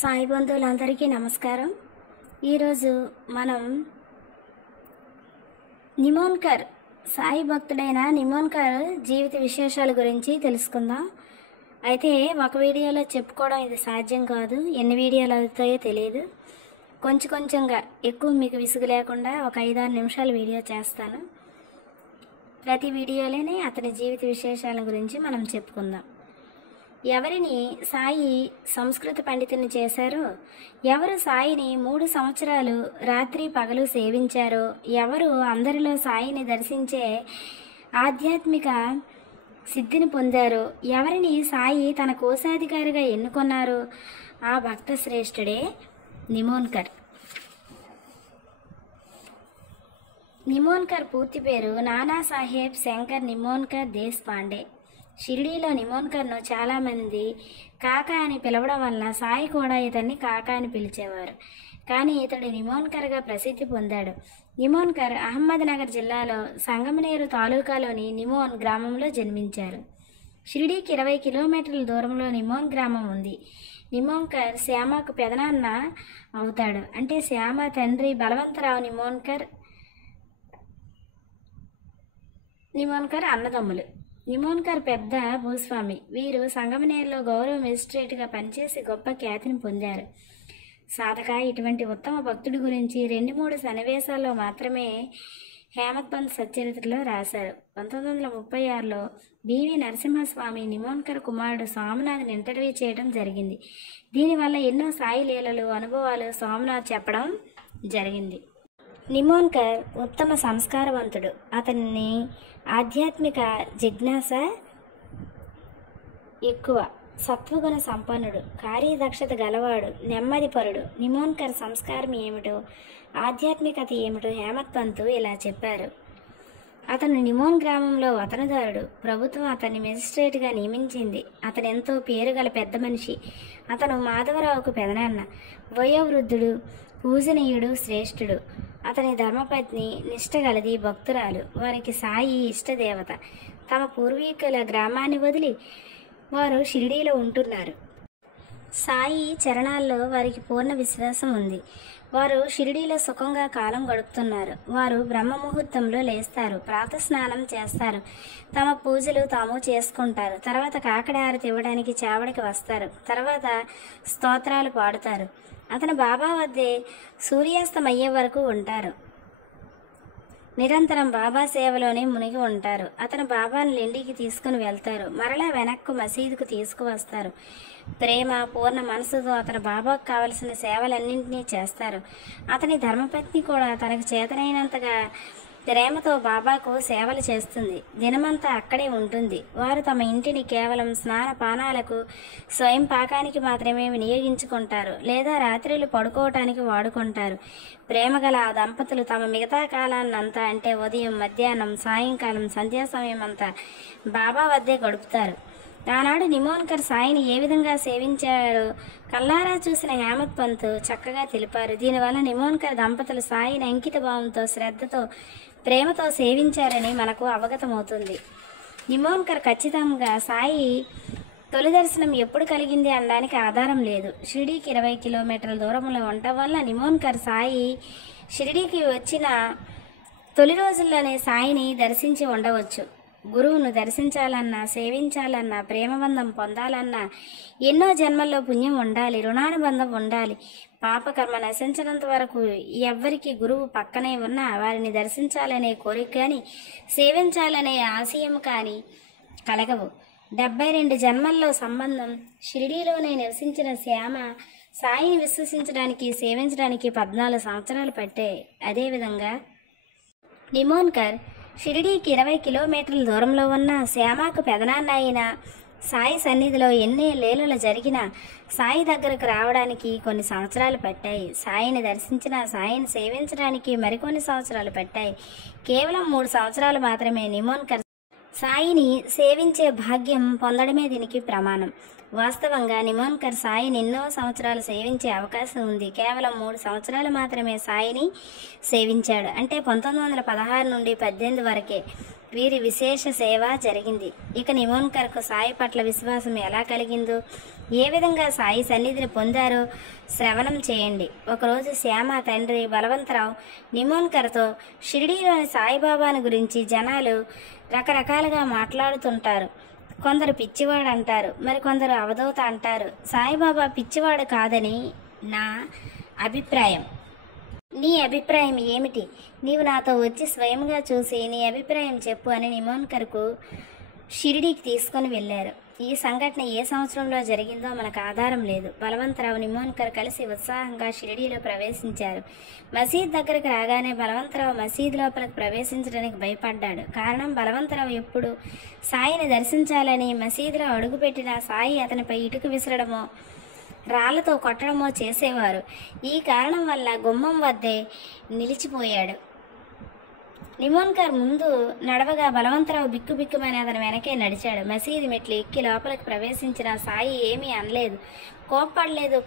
సాయి బంధువులందరికీ నమస్కారం. ఈరోజు మనం నిమోన్కర్ సాయి భక్తుడైన నిమోన్కర్ జీవిత విశేషాల గురించి తెలుసుకుందాం. అయితే ఒక వీడియోలో చెప్పుకోవడం ఇది సాధ్యం కాదు, ఎన్ని వీడియోలు అవుతాయో తెలియదు. కొంచెంగా ఎక్కువ మీకు విసుగు లేకుండా ఒక 5-6 నిమిషాల వీడియో చేస్తాను. ప్రతి వీడియోలోనే అతని జీవిత విశేషాల గురించి మనం చెప్పుకుందాం. ఎవరిని సాయి సంస్కృత పండితుని చేశారో, ఎవరు సాయిని 3 సంవత్సరాలు రాత్రి పగలు సేవించారో, ఎవరు అందరిలో సాయిని దర్శించే ఆధ్యాత్మిక సిద్ధిని పొందారో, ఎవరిని సాయి తన కోశాధికారిగా ఎన్నుకున్నారో ఆ భక్త శ్రేష్ఠుడే నిమోన్కర్. నిమోన్కర్ పూర్తి పేరు నానా సాహెబ్ శంకర్ నిమోన్కర్ దేశపాండే. షిరిడీలో నిమోన్కర్ను చాలామంది కాకా అని పిలవడం వల్ల సాయి కూడా ఇతన్ని కాకా అని పిలిచేవారు. కానీ ఇతడు నిమోన్కర్గా ప్రసిద్ధి పొందాడు. నిమోన్కర్ అహ్మద్నగర్ జిల్లాలో సంగమనేరు తాలూకాలోని నిమోన్ గ్రామంలో జన్మించారు. షిరిడీకి 20 కిలోమీటర్ల దూరంలో నిమోన్ గ్రామం ఉంది. నిమోన్కర్ శ్యామకు పెదనాన్న అవుతాడు. అంటే శ్యామ తండ్రి బలవంతరావు నిమోన్కర్ అన్నదమ్ములు. నిమోన్కర్ పెద్ద భూస్వామి. వీరు సంగమనేరులో గౌరవ మెజిస్ట్రేట్గా పనిచేసి గొప్ప ఖ్యాతిని పొందారు. సాధక ఇటువంటి ఉత్తమ భక్తుడి గురించి 2-3 సన్నివేశాల్లో మాత్రమే హేమత్ పంత్ సచ్చరిత్రలో రాశారు. 1936లో బివి నరసింహస్వామి నిమోన్కర్ కుమారుడు సోమనాథ్ని ఇంటర్వ్యూ చేయడం జరిగింది. దీనివల్ల ఎన్నో సాయి లీలలు అనుభవాలు సోమనాథ్ చెప్పడం జరిగింది. నిమోన్కర్ ఉత్తమ సంస్కారవంతుడు. అతన్ని ఆధ్యాత్మిక జిజ్ఞాస ఎక్కువ, సత్వగుణ సంపన్నుడు, కార్యదక్షత గలవాడు, నెమ్మదిపరుడు. నిమోన్కర్ సంస్కారం ఏమిటో, ఆధ్యాత్మికత ఏమిటో హేమత్ పంత్ ఇలా చెప్పారు. అతను నిమోన్ గ్రామంలో వతనదారుడు. ప్రభుత్వం అతన్ని మెజిస్ట్రేట్గా నియమించింది. అతను ఎంతో పేరుగల పెద్ద మనిషి. అతను మాధవరావుకు పెదనాన్న. వయోవృద్ధుడు, పూజనీయుడు, శ్రేష్ఠుడు. అతని ధర్మపత్ని నిష్ఠగలది, భక్తురాలు. వారికి సాయి ఇష్టదేవత. తమ పూర్వీకుల గ్రామాన్ని వదిలి వారు షిరిడీలో ఉంటున్నారు. సాయి చరణాల్లో వారికి పూర్ణ విశ్వాసం ఉంది. వారు షిరిడీలో సుఖంగా కాలం గడుపుతున్నారు. వారు బ్రహ్మ ముహూర్తంలో లేస్తారు, ప్రాతస్నానం చేస్తారు, తమ పూజలు తాము చేసుకుంటారు. తర్వాత కాకడ హారతి ఇవ్వడానికి చావడికి వస్తారు. తర్వాత స్తోత్రాలు పాడుతారు. అతను బాబా వద్దే సూర్యాస్తమయ్యే వరకు ఉంటారు. నిరంతరం బాబా సేవలోనే మునిగి ఉంటారు. అతను బాబాను లెండికి తీసుకుని వెళ్తారు. మరలా వెనక్కు మసీదుకు తీసుకువస్తారు. ప్రేమ పూర్ణ మనసుతో అతను బాబాకు కావలసిన సేవలన్నింటినీ చేస్తారు. అతని ధర్మపత్ని కూడా తనకు చేతనైనంతగా ప్రేమతో బాబాకు సేవలు చేస్తుంది. దినమంతా అక్కడే ఉంటుంది. వారు తమ ఇంటిని కేవలం స్నాన పానాలకు, స్వయం పాకానికి మాత్రమే వినియోగించుకుంటారు, లేదా రాత్రులు పడుకోవటానికి వాడుకుంటారు. ప్రేమగల ఆ దంపతులు తమ మిగతా కాలాన్నంతా, అంటే ఉదయం, మధ్యాహ్నం, సాయంకాలం, సంధ్యా సమయం అంతా బాబా వద్దే గడుపుతారు. ఆనాడు నిమోన్కర్ సాయిని ఏ విధంగా సేవించాడో కల్లారా చూసిన హేమత్ పంత్ చక్కగా తెలిపారు. దీనివల్ల నిమోన్కర్ దంపతులు సాయిని అంకిత భావంతో, శ్రద్ధతో, ప్రేమతో సేవించారని మనకు అవగతమవుతుంది. నిమోన్కర్ ఖచ్చితంగా సాయి తొలి దర్శనం ఎప్పుడు కలిగింది అనడానికి ఆధారం లేదు. షిరిడీకి 20 కిలోమీటర్ల దూరంలో ఉండటం వల్ల నిమోన్కర్ సాయి షిరిడీకి వచ్చిన తొలి రోజుల్లోనే సాయిని దర్శించి ఉండవచ్చు. గురువును దర్శించాలన్నా, సేవించాలన్నా, ప్రేమబంధం పొందాలన్నా ఎన్నో జన్మల్లో పుణ్యం ఉండాలి, రుణానుబంధం ఉండాలి. పాపకర్మ నశించినంత వరకు ఎవ్వరికి గురువు పక్కనే ఉన్నా వారిని దర్శించాలనే కోరిక కానీ, సేవించాలనే ఆశయం కానీ కలగవు. 72 జన్మల్లో సంబంధం. షిరిడీలోనే నివసించిన శ్యామ సాయిని విశ్వసించడానికి, సేవించడానికి 14 సంవత్సరాలు పట్టాయి. అదేవిధంగా నిమోన్కర్ షిరిడీకి 20 కిలోమీటర్ల దూరంలో ఉన్న శ్యామకు పెదనాన్న అయిన సాయి సన్నిధిలో ఎన్ని లీలలు జరిగినా సాయి దగ్గరకు రావడానికి కొన్ని సంవత్సరాలు పట్టాయి. సాయిని దర్శించిన, సాయిని సేవించడానికి మరికొన్ని సంవత్సరాలు పట్టాయి. కేవలం 3 సంవత్సరాలు మాత్రమే నిమోన్కర్ సాయిని సేవించే భాగ్యం పొందడమే దీనికి ప్రమాణం. వాస్తవంగా నిమోన్కర్ సాయిని ఎన్నో సంవత్సరాలు సేవించే అవకాశం ఉంది. కేవలం 3 సంవత్సరాలు మాత్రమే సాయిని సేవించాడు. అంటే 1916 నుండి 18 వరకే వీరి విశేష సేవ జరిగింది. ఇక నిమోన్కర్కు సాయి పట్ల విశ్వాసం ఎలా కలిగిందో, ఏ విధంగా సాయి సన్నిధిని పొందారో శ్రవణం చేయండి. ఒకరోజు శ్యామ తండ్రి బలవంతరావు నిమోన్కర్తో షిరిడీలోని సాయిబాబాని గురించి జనాలు రకరకాలుగా మాట్లాడుతుంటారు. కొందరు పిచ్చివాడు అంటారు, మరి కొందరు అవధూత అంటారు. సాయిబాబా పిచ్చివాడు కాదని నా అభిప్రాయం. నీ అభిప్రాయం ఏమిటి? నీవు నాతో వచ్చి స్వయంగా చూసి నీ అభిప్రాయం చెప్పు అని నిమోన్కర్కు షిరిడీకి తీసుకొని వెళ్ళారు. ఈ సంఘటన ఏ సంవత్సరంలో జరిగిందో మనకు ఆధారం లేదు. బలవంతరావు నిమోన్కర్ కలిసి ఉత్సాహంగా షిరిడీలో ప్రవేశించారు. మసీద్ దగ్గరకు రాగానే బలవంతరావు మసీద్ లోపలికి ప్రవేశించడానికి భయపడ్డాడు. కారణం, బలవంతరావు ఎప్పుడు సాయిని దర్శించాలని మసీదులో అడుగుపెట్టిన సాయి అతనిపై ఇటుక విసరడమో రాళ్లతో కొట్టడమో చేసేవారు. ఈ కారణం వల్ల గుమ్మం వద్దే నిలిచిపోయాడు. నిమోన్కర్ ముందు నడవగా బలవంతరావు బిక్కుబిక్కుమని అతని వెనకే నడిచాడు. మసీదు మెట్లు ఎక్కి లోపలికి ప్రవేశించిన సాయి ఏమీ అనలేదు, కోప్పడలేదు,